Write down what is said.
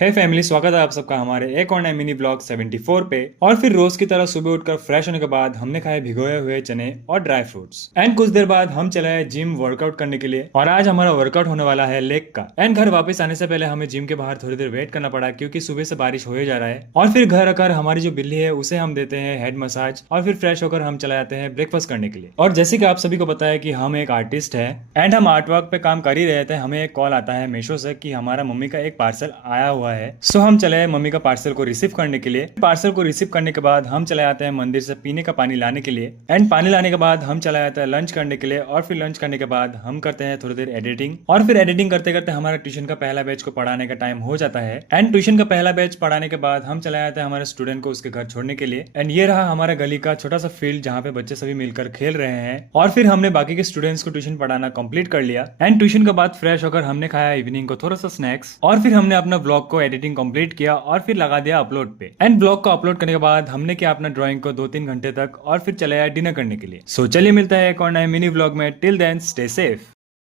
हे family, स्वागत है आप सबका हमारे एक और नए मिनी ब्लॉग 74 पे। और फिर रोज की तरह सुबह उठकर फ्रेश होने के बाद हमने खाए भिगोए हुए चने और ड्राई फ्रूट्स। एंड कुछ देर बाद हम चले आए जिम वर्कआउट करने के लिए। और आज हमारा वर्कआउट होने वाला है लेग का। एंड घर वापस आने से पहले हमें जिम के बाहर थोड़ी देर वेट करना पड़ा क्योंकि सुबह से बारिश हो ही जा रहा है। और फिर घर आकर हमारी जो बिल्ली है उसे हम देते हैं हेड मसाज और फिर फ्रेश होकर हम चले जाते हैं ब्रेकफास्ट करने के लिए। और जैसे कि आप सभी को पता है कि हम एक आर्टिस्ट है एंड हम आर्ट वर्क पे काम कर ही रहे थे, हमें एक कॉल आता है मीशो से कि हमारा मम्मी का एक पार्सल आया हुआ है। सो हम चले मम्मी का पार्सल को रिसीव करने के लिए। पार्सल को रिसीव करने के बाद हम चले जाते हैं मंदिर से पीने का पानी लाने के लिए। एंड पानी लाने के बाद हम चले जाते हैं लंच करने के लिए। और फिर लंच करने के बाद हम करते हैं थोड़ी देर एडिटिंग। और फिर एडिटिंग करते करते हमारा ट्यूशन का पहला बैच को पढ़ाने का टाइम हो जाता है। एंड ट्यूशन का पहला बैच पढ़ाने के बाद हम चले जाते हैं हमारे स्टूडेंट को उसके घर छोड़ने के लिए। एंड ये रहा हमारा गली का छोटा सा फील्ड जहाँ पे बच्चे सभी मिलकर खेल रहे हैं। और फिर हमने बाकी के स्टूडेंट्स को ट्यूशन पढ़ाना कंप्लीट कर लिया। एंड ट्यूशन के बाद फ्रेश होकर हमने खाया इवनिंग को थोड़ा सा स्नैक्स। और फिर हमने अपना ब्लॉग को एडिटिंग कंप्लीट किया और फिर लगा दिया अपलोड पे। एंड ब्लॉग को अपलोड करने के बाद हमने किया अपना ड्राइंग को 2-3 घंटे तक और फिर चले आए डिनर करने के लिए। सो चलिए मिलता है एक और नए मिनी ब्लॉग में। Till then stay safe.